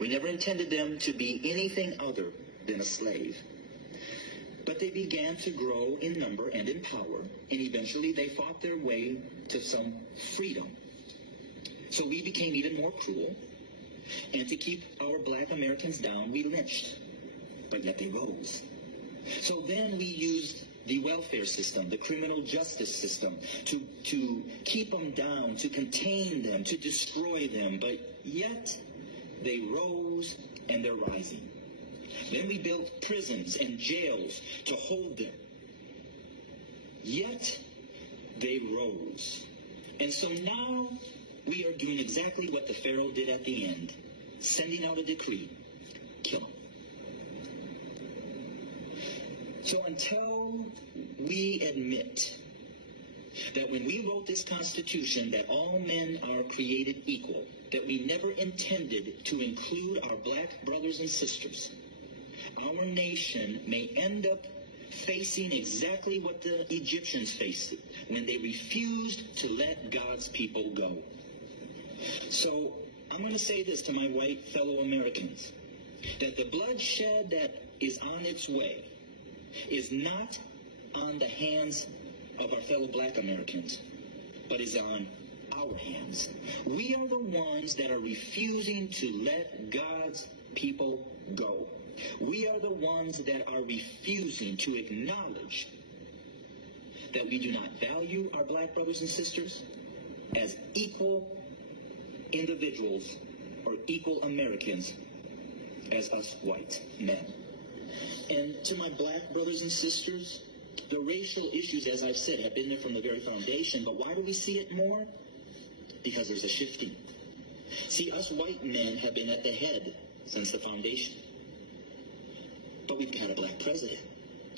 We never intended them to be anything other than a slave. But they began to grow in number and in power, and eventually they fought their way to some freedom. So we became even more cruel, and to keep our black Americans down, we lynched. But yet they rose. So then we used the welfare system, the criminal justice system, to keep them down, to contain them, to destroy them. But yet they rose, and they're rising. Then we built prisons and jails to hold them. Yet they rose. And so now we are doing exactly what the Pharaoh did at the end, sending out a decree, kill them. So until we admit that when we wrote this Constitution that all men are created equal, that we never intended to include our black brothers and sisters, our nation may end up facing exactly what the Egyptians faced when they refused to let God's people go. So I'm going to say this to my white fellow Americans, that the bloodshed that is on its way is not on the hands of our fellow black Americans, but is on our hands. We are the ones that are refusing to let God's people go. We are the ones that are refusing to acknowledge that we do not value our black brothers and sisters as equal individuals or equal Americans as us white men. And to my black brothers and sisters, the racial issues, as I've said, have been there from the very foundation, but why do we see it more? Because there's a shifting. See, us white men have been at the head since the foundation. But we've had a black president.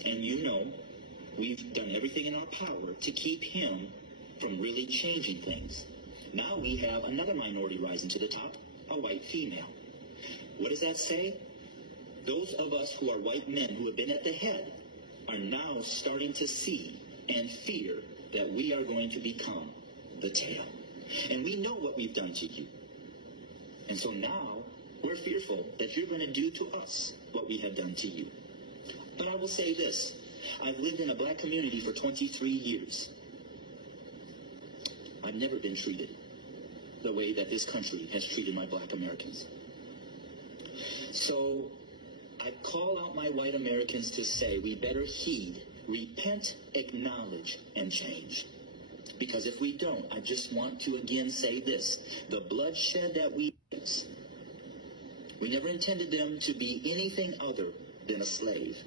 And you know, we've done everything in our power to keep him from really changing things. Now we have another minority rising to the top, a white female. What does that say? Those of us who are white men who have been at the head are now starting to see and fear that we are going to become the tail. And we know what we've done to you. And so now we're fearful that you're going to do to us what we have done to you. But I will say this. I've lived in a black community for 23 years. I've never been treated the way that this country has treated my black Americans. So I call out my white Americans to say we better heed, repent, acknowledge, and change. Because if we don't, I just want to again say this. The bloodshed that we never intended them to be anything other than a slave.